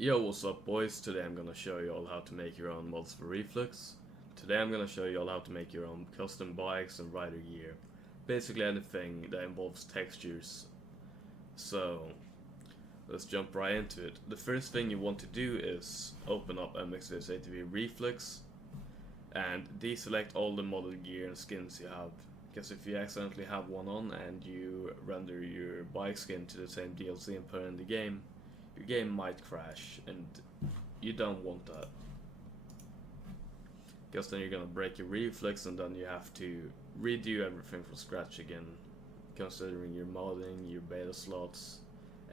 Yo, what's up boys? Today I'm gonna show you all how to make your own mods for Reflex. Today I'm gonna show you all how to make your own custom bikes and rider gear. Basically anything that involves textures. So, let's jump right into it. The first thing you want to do is open up MX VS ATV REFLEX and deselect all the modded gear and skins you have. Because if you accidentally have one on and you render your bike skin to the same DLC and put it in the game, your game might crash, and you don't want that. Because then you're gonna break your reflex and then you have to redo everything from scratch again, considering your modding, your beta slots,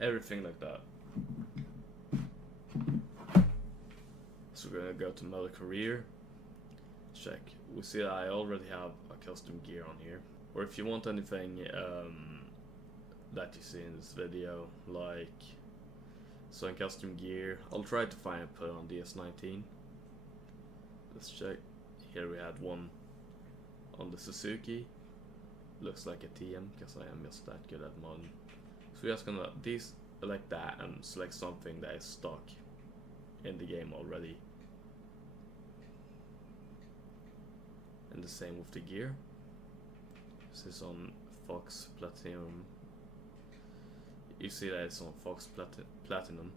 everything like that. So we're gonna go to mod career, check. We see that I already have a custom gear on here. Or if you want anything that you see in this video, like some custom gear, I'll try to find and put on DS19. Let's check. Here we had one on the Suzuki. Looks like a TM because I am just that good at modding. So we're just gonna deselect that and select something that is stock in the game already. And the same with the gear. This is on Fox Platinum. You see that it's on Fox Platinum.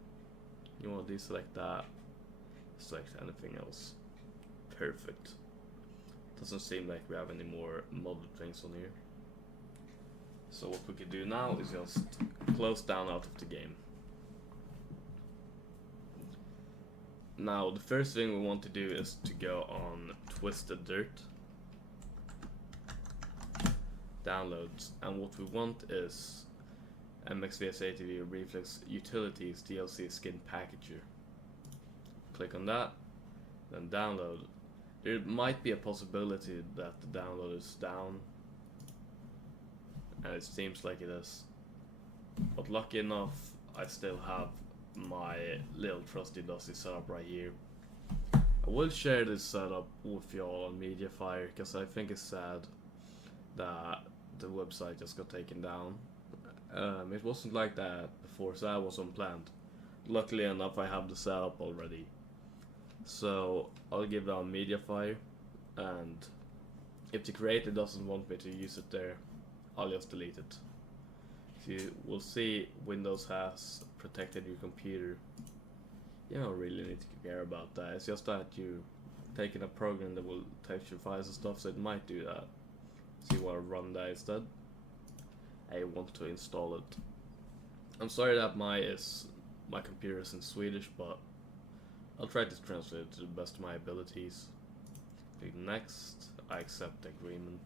You want to deselect that, select anything else. Perfect. Doesn't seem like we have any more modded things on here. So what we can do now is just close down out of the game. Now the first thing we want to do is to go on Twisted Dirt, downloads, and what we want is MX VS ATV REFLEX Utilities DLC Skin Packager. Click on that, then download. There might be a possibility that the download is down, and it seems like it is. But lucky enough, I still have my little trusty dusty setup right here. I will share this setup with y'all on Mediafire because I think it's sad that the website just got taken down. It wasn't like that before, so that was unplanned. Luckily enough, I have the setup already. So I'll give that on Mediafire, and if the creator doesn't want me to use it there, I'll just delete it. So you will see Windows has protected your computer. You don't really need to care about that. It's just that you're taking a program that will text your files and stuff, so it might do that. So you want to run that instead. I want to install it. I'm sorry that my computer is in Swedish, but I'll try to translate it to the best of my abilities. Click next. I accept the agreement.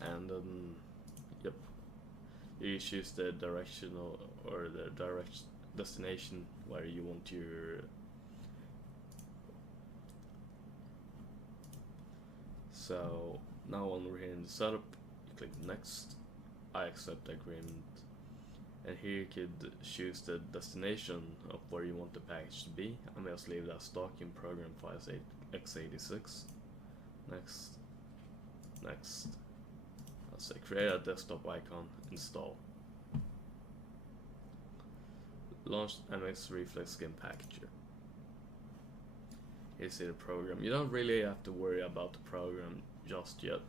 And then, yep, you choose the directional or the direct destination where you want your. So now when we're here in the setup, you click next. I accept the agreement. And here you could choose the destination of where you want the package to be. I'm just leave that stock in program files x86. Next. Next. I'll say create a desktop icon, install. Launch MX Reflex Skin Packager. Here you see the program. You don't really have to worry about the program just yet.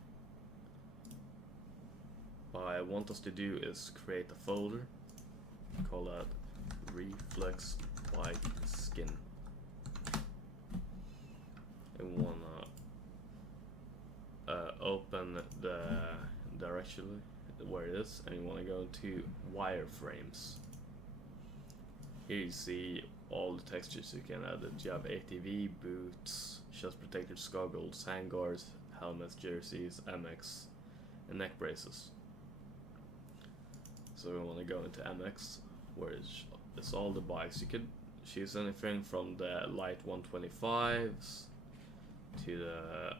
What I want us to do is create a folder. Call that Reflex Bike Skin. And we wanna open the direction where it is, and you wanna go to wireframes. Here you see all the textures you can add. You have ATV, boots, chest protectors, goggles, handguards, helmets, jerseys, MX, and neck braces. So we want to go into MX, where it's all the bikes. You could choose anything from the light 125s to the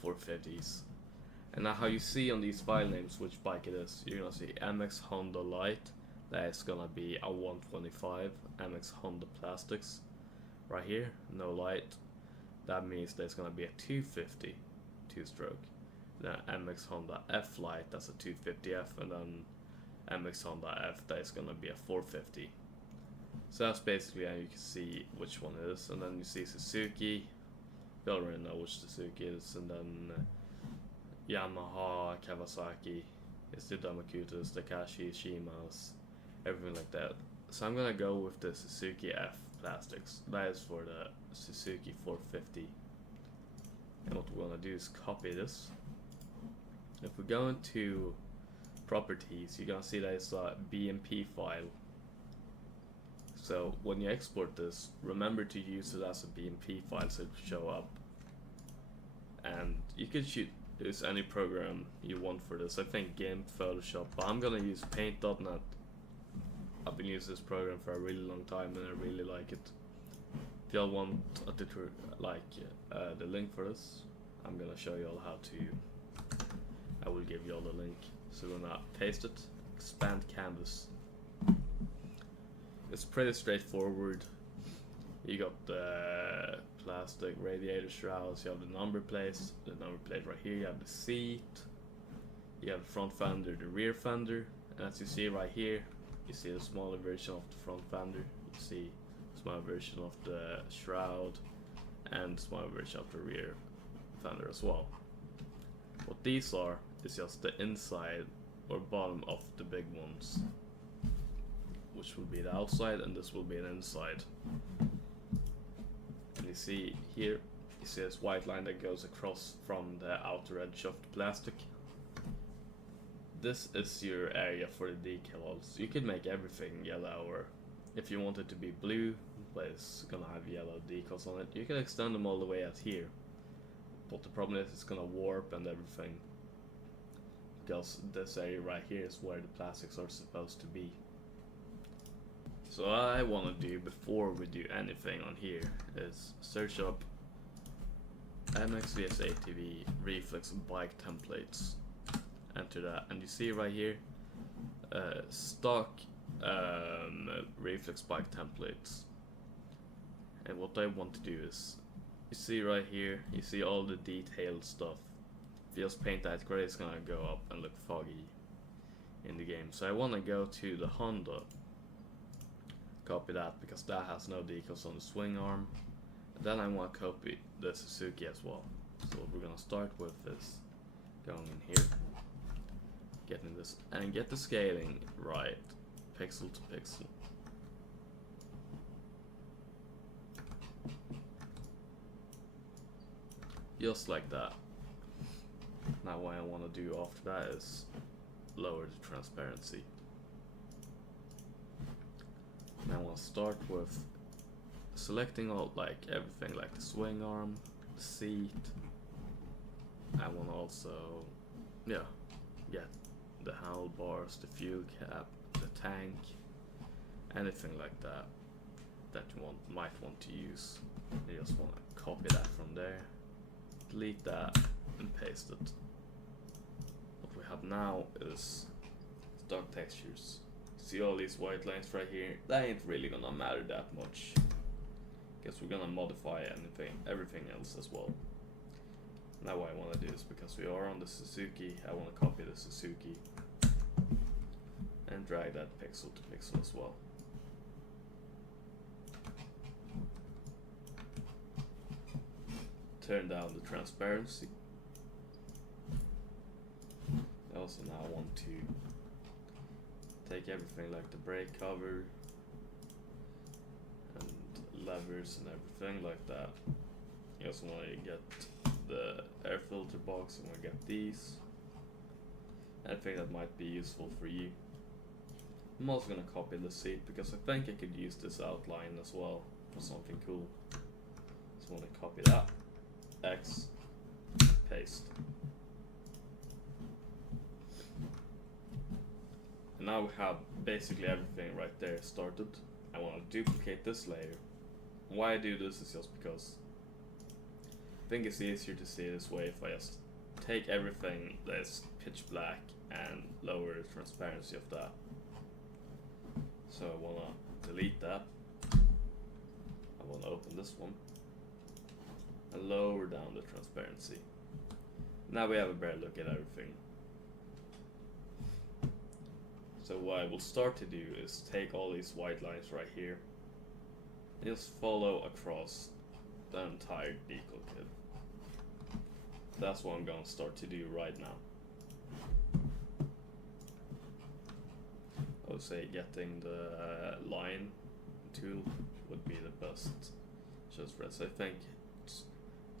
450s. And now how you see on these file names which bike it is, you're gonna see MX Honda Light, that is gonna be a 125, MX Honda Plastics, right here, no light, that means there's gonna be a 250 two-stroke. The MX Honda F Light, that's a 250F, and then MX Honda F, that is gonna be a 450. So that's basically how you can see which one it is. And then you see Suzuki, you already know which Suzuki is, and then Yamaha, Kawasaki, it's the Damakutas, Takashi, Shimas, everything like that. So I'm gonna go with the Suzuki F plastics. That is for the Suzuki 450. And what we're gonna do is copy this. If we go into properties, you're gonna see that it's a BMP file. So when you export this, remember to use it as a BMP file so it will show up. And you can use any program you want for this. I think GIMP, Photoshop, but I'm gonna use Paint.net. I've been using this program for a really long time and I really like it. If y'all want a tutorial, like the link for this, I'm gonna show you all how to. I will give you all the link. So we're gonna paste it, expand canvas. It's pretty straightforward. You got the plastic radiator shrouds, you have the number plates, right here, you have the seat, you have the front fender, the rear fender, and as you see right here, you see the smaller version of the front fender, you see the smaller version of the shroud, and the smaller version of the rear fender as well. What these are is just the inside or bottom of the big ones, which will be the outside, and this will be an inside. And you see here, you see this white line that goes across from the outer edge of the plastic. This is your area for the decals. You can make everything yellow, or if you want it to be blue, but it's gonna have yellow decals on it, you can extend them all the way out here. But the problem is it's gonna warp and everything, because this area right here is where the plastics are supposed to be. So what I want to do before we do anything on here is search up MX VS ATV REFLEX bike templates. Enter that, and you see right here stock reflex bike templates. And what I want to do is, you see right here, you see all the detailed stuff. If you just paint that gray, it's gonna go up and look foggy in the game. So I want to go to the Honda, copy that because that has no decals on the swing arm. And then I want to copy the Suzuki as well. So what we're gonna start with is going in here, getting this, and get the scaling right, pixel to pixel. Just like that. Now what I want to do after that is lower the transparency. And I want to start with selecting all, like everything, like the swing arm, the seat. I want to also, yeah, get the handlebars, the fuel cap, the tank, anything like that that you might want to use. You just want to copy that from there, delete that, and paste it. What we have now is stock textures. See all these white lines right here? That ain't really gonna matter that much, because we're gonna modify everything else as well. Now what I want to do is, because we are on the Suzuki, I want to copy the Suzuki and drag that pixel to pixel as well. Turn down the transparency. I also now want to take everything like the brake cover and levers and everything like that. You also want to get the air filter box, and we'll get these. Anything that might be useful for you. I'm also going to copy the seat because I think I could use this outline as well for something cool. So I want to copy that, X, paste. And now we have basically everything right there started. I want to duplicate this layer. Why I do this is just because I think it's easier to see this way if I just take everything that's pitch black and lower the transparency of that. So I want to delete that. I want to open this one and lower down the transparency. Now we have a better look at everything. So what I will start to do is take all these white lines right here and just follow across the entire decal kit. That's what I'm gonna start to do right now. I would say getting the line tool would be the best just for this. I think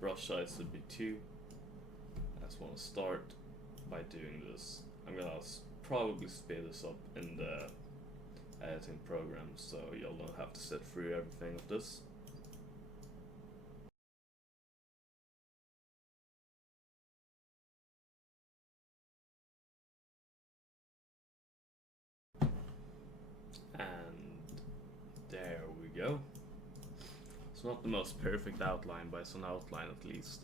brush size would be 2. I just want to start by doing this. I'm gonna probably speed this up in the editing program so you'll don't have to sit through everything of this. And there we go. It's not the most perfect outline, but it's an outline at least.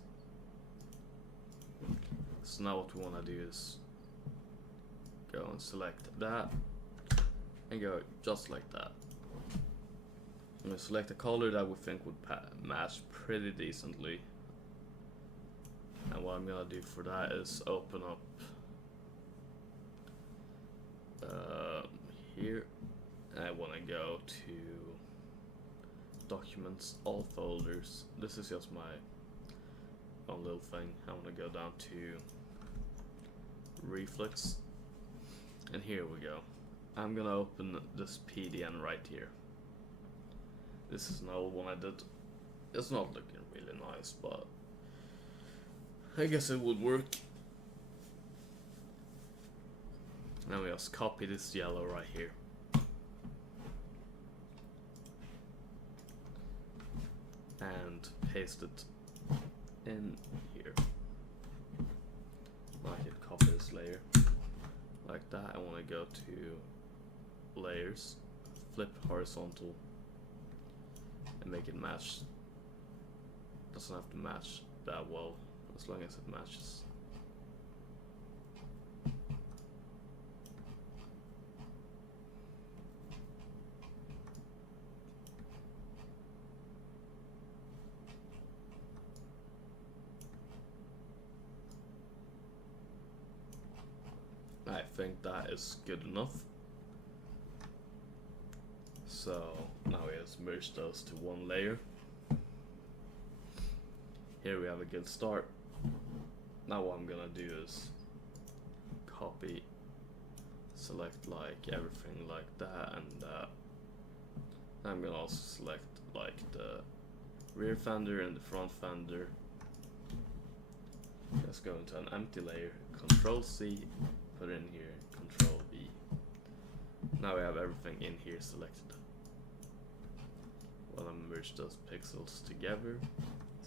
So now what we want to do is go and select that and go just like that. I'm going to select a color that we think would match pretty decently. And what I'm going to do for that is open up here. And I want to go to documents, all folders. This is just my own little thing. I want to go down to reflex, and here we go. I'm gonna open this PDN right here. This is an old one I did. It's not looking really nice, but I guess it would work. Now we just copy this yellow right here. And paste it in here. I can copy this layer like that. I want to go to layers, flip horizontal, and make it match. Doesn't have to match that well, as long as it matches. I think that is good enough. So now we just merge those to one layer. Here we have a good start. Now what I'm gonna do is copy, select like everything like that, and I'm gonna also select like the rear fender and the front fender. Let's go into an empty layer, Control C, put in here, Control V. Now we have everything in here selected. Well, I'm merge those pixels together,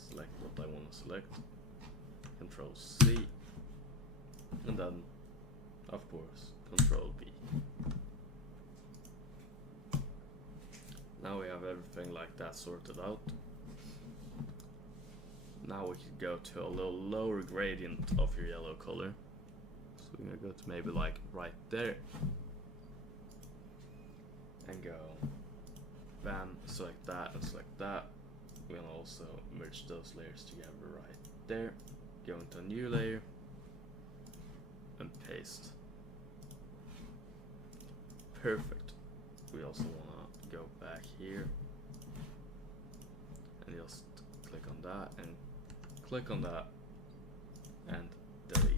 select what I want to select, Control C, and then, of course, Control V. Now we have everything like that sorted out. Now we can go to a little lower gradient of your yellow color. So we're gonna go to maybe like right there. And go, bam, select that and select that. We're gonna also merge those layers together right there. Go into a new layer and paste. Perfect. We also wanna go back here and just click on that and click on that and delete.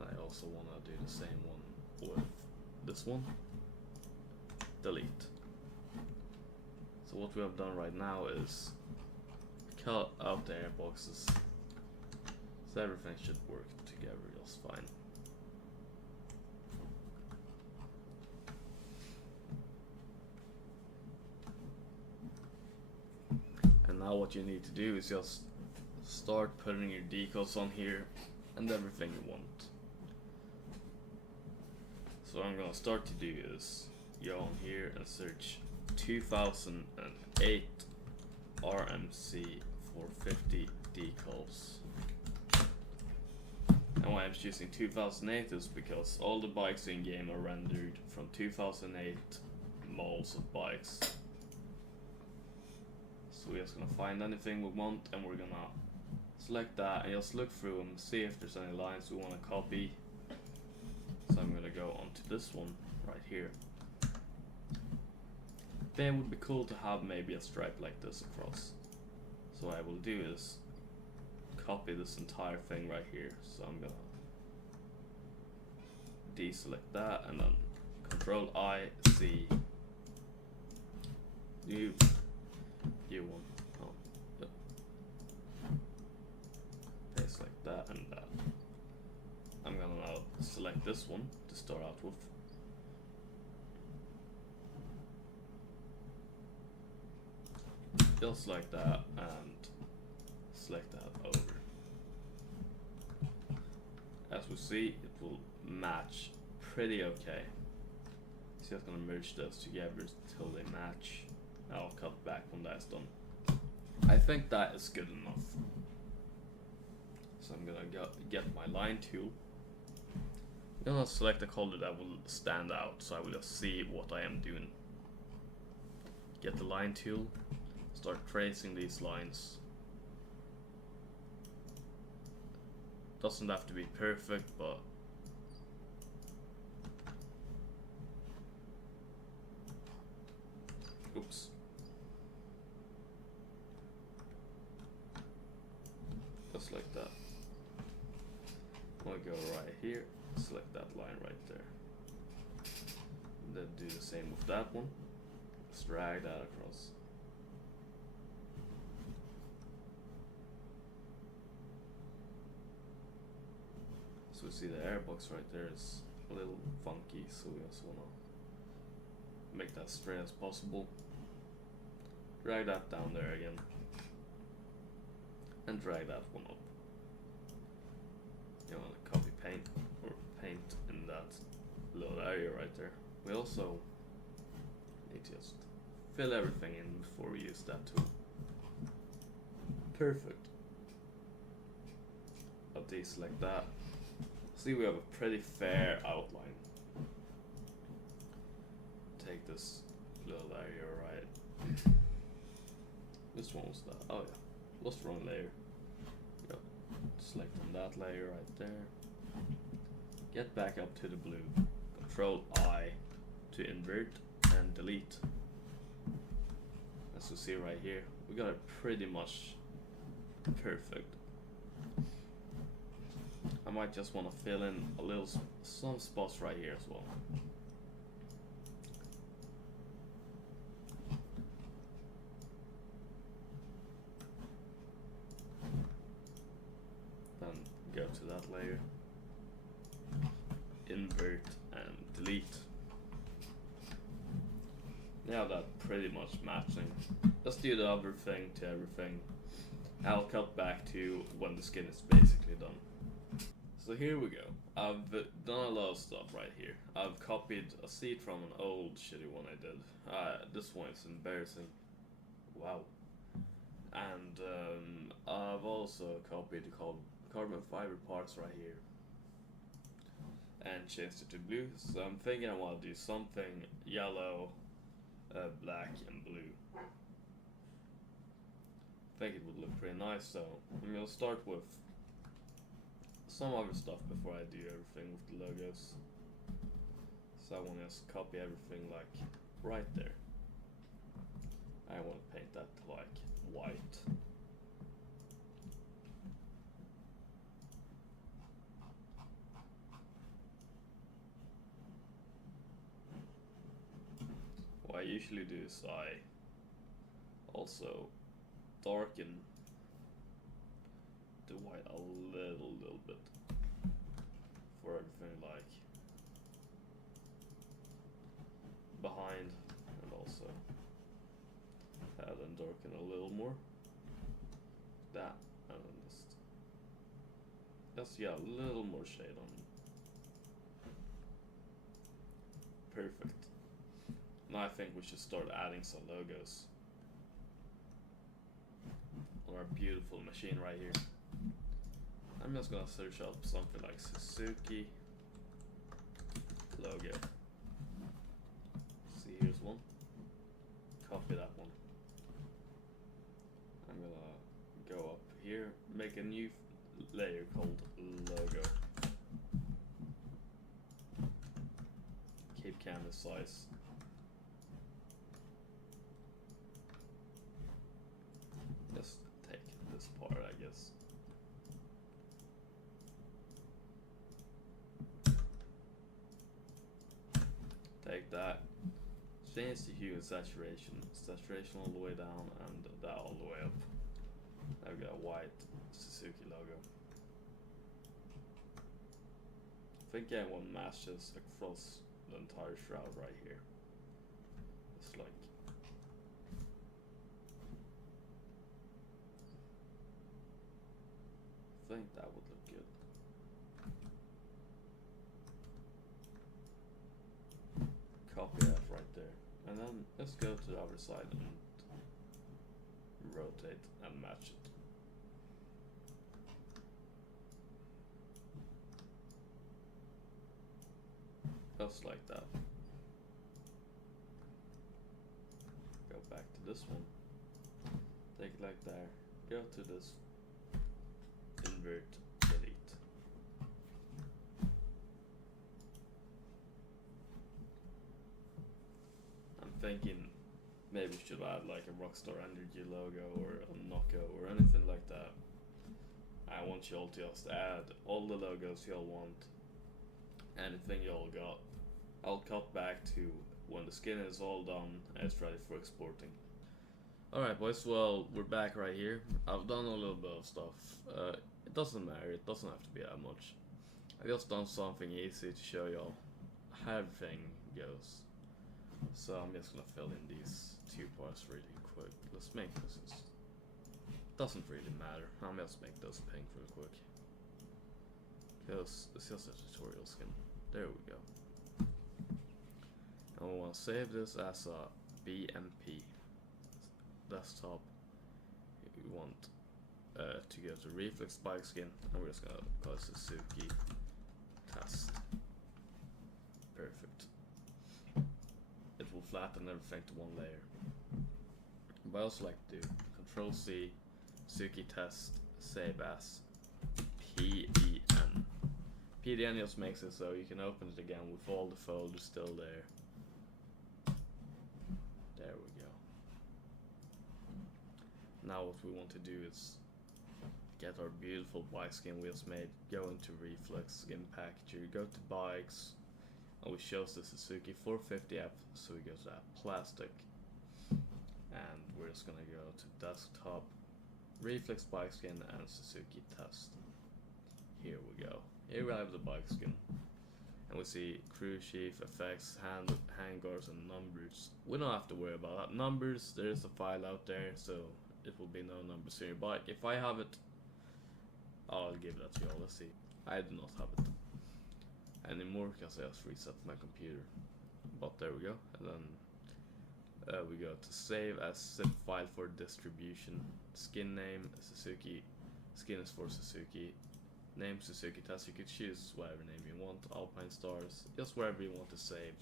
I also want to do the same one with this one. Delete. So what we have done right now is cut out the airboxes, so everything should work together just fine. And now what you need to do is just start putting your decals on here and everything you want. So what I'm gonna start to do is go on here and search 2008 RMC 450 decals. And why I'm choosing 2008 is because all the bikes in game are rendered from 2008 models of bikes. So we're just gonna find anything we want and we're gonna select that and just look through them, see if there's any lines we want to copy. So I'm I'm gonna go on to this one right here. Then it would be cool to have maybe a stripe like this across. So what I will do is copy this entire thing right here. So I'm gonna deselect that and then Control I, C, U1. Oh, yeah. Paste like that and that. I'm gonna now select this one to start out with. Just like that, and select that over. As we see, it will match pretty okay. So just gonna merge those together till they match. I'll cut back when that's done. I think that is good enough. So I'm gonna get my line tool. I'm gonna select a color that will stand out, so I will just see what I am doing. Get the line tool. Start tracing these lines. Doesn't have to be perfect, but oops. Just like that. I'll go right here, select that line right there. Then do the same with that one. Just drag that across. So we see the airbox right there is a little funky, so we just wanna make that straight as possible. Drag that down there again. And drag that one up. You wanna copy paint or paint in that little area right there. We also need to just fill everything in before we use that tool. Perfect. I'll deselect that. See, we have a pretty fair outline. Take this little area right. This one was that. Oh yeah, lost wrong layer. Yep. Select on that layer right there. Get back up to the blue. Control I to invert and delete. As you see right here, we got it pretty much perfect. I might just want to fill in a little some spots right here as well. Then go to that layer, invert and delete. Now that's pretty much matching. Let's do the other thing to everything. I'll cut back to when the skin is basically done. So here we go. I've done a lot of stuff right here. I've copied a seat from an old shitty one I did. This one is embarrassing. Wow. And I've also copied the carbon fiber parts right here and changed it to blue. So I'm thinking I want to do something yellow, black and blue. I think it would look pretty nice, so I'm gonna start with some other stuff before I do everything with the logos. So I want to just copy everything like right there. I want to paint that to like white. What I usually do is I also darken the white a little bit for everything like behind, and also add and darken a little more. That, and then just yeah, a little more shade on. Perfect. Now I think we should start adding some logos on our beautiful machine right here. I'm just gonna search up something like Suzuki logo. See, here's one. Copy that one. I'm gonna go up here, make a new layer called logo. size. Just take this part, I guess. Take that. Change the hue and saturation. Saturation all the way down and that all the way up. Now we got a white Suzuki logo. I think one matches across the entire shroud right here. It's like I think that would look good. Copy that right there. And then let's go to the other side and rotate and match it. Just like that. Go back to this one. Take it like there. Go to this. Invert, delete. I'm thinking maybe we should add like a Rockstar Energy logo or a Nocco or anything like that. I want y'all to just add all the logos y'all want. Anything y'all got. I'll cut back to when the skin is all done and it's ready for exporting. Alright boys, well we're back right here. I've done a little bit of stuff. It doesn't matter, it doesn't have to be that much. I just done something easy to show y'all how everything goes. So I'm just gonna fill in these two parts really quick. Let's make this. Doesn't really matter. I'll just make those pink real quick. Because it's just a tutorial skin. There we go. And we want to save this as a BMP desktop. We want to go to Reflex bike skin, and we're just gonna call it Suzuki test. Perfect. It will flatten everything to one layer. But I also like to do Control C, Suzuki test, save as PDN. PDN just makes it so you can open it again with all the folders still there. There we go. Now what we want to do is get our beautiful bike skin we just made, go into Reflex skin packager, go to bikes, and we chose the Suzuki 450F, so we go to that plastic, and we're just gonna go to desktop, Reflex bike skin, and Suzuki test. Here we go. Here we have the bike skin, and we see crew chief, effects, handguards, and numbers. We don't have to worry about that. Numbers, there is a file out there, so it will be no numbers in your bike. If I have it, I'll give that to y'all. Let's see. I do not have it anymore because I just reset my computer. But there we go. And then we go to save as zip file for distribution. Skin name Suzuki. Skin is for Suzuki. Name Suzuki test. You could choose whatever name you want. Alpine stars. Just wherever you want to save.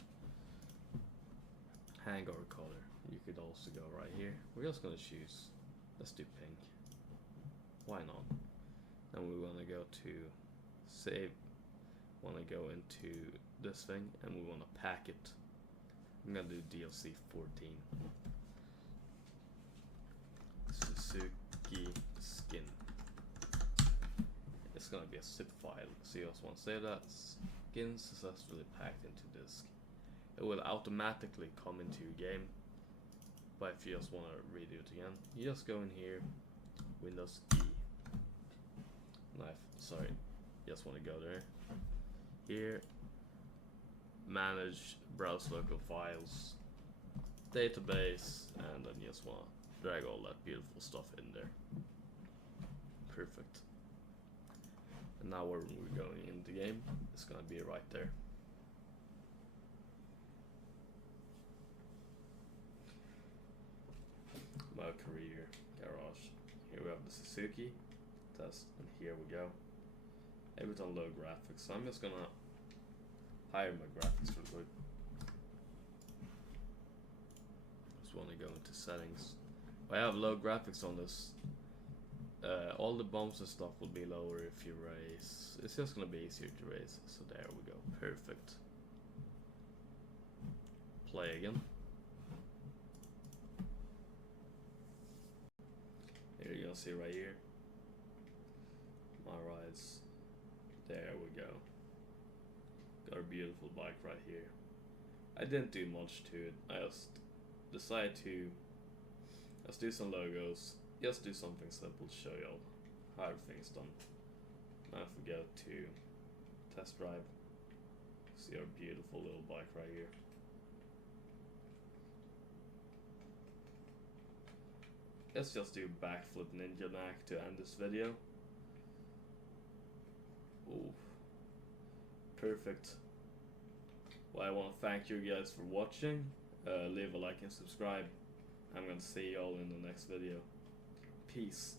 Handguard color. You could also go right here. We're just gonna choose. Let's do pink. Why not? Then we want to go to save. Want to go into this thing, and we want to pack it. I'm gonna do DLC 14. Suzuki skin. It's gonna be a zip file. So you just want to save that. Skin successfully packed into disk. It will automatically come into your game. But if you just want to redo it again, you just go in here, Windows E. Sorry, you just want to go there. Here, manage, browse local files, database, and then you just want to drag all that beautiful stuff in there. Perfect. And now when we're going in the game, it's gonna be right there. My career, garage. Here we have the Suzuki test, and here we go. Everything low graphics. So I'm just gonna hide my graphics real quick. Just want to go into settings. If I have low graphics on this, all the bumps and stuff will be lower if you raise. It's just gonna be easier to raise. So there we go. Perfect. play again. Here you can see right here. My rides. There we go. Got a beautiful bike right here. I didn't do much to it. I just decided to just do some logos. Just do something simple to show y'all how everything's done. Now if we go to test drive, see our beautiful little bike right here. Let's just do backflip ninja knack to end this video. Ooh, perfect. Well, I want to thank you guys for watching. Leave a like and subscribe. I'm gonna see y'all in the next video. Peace.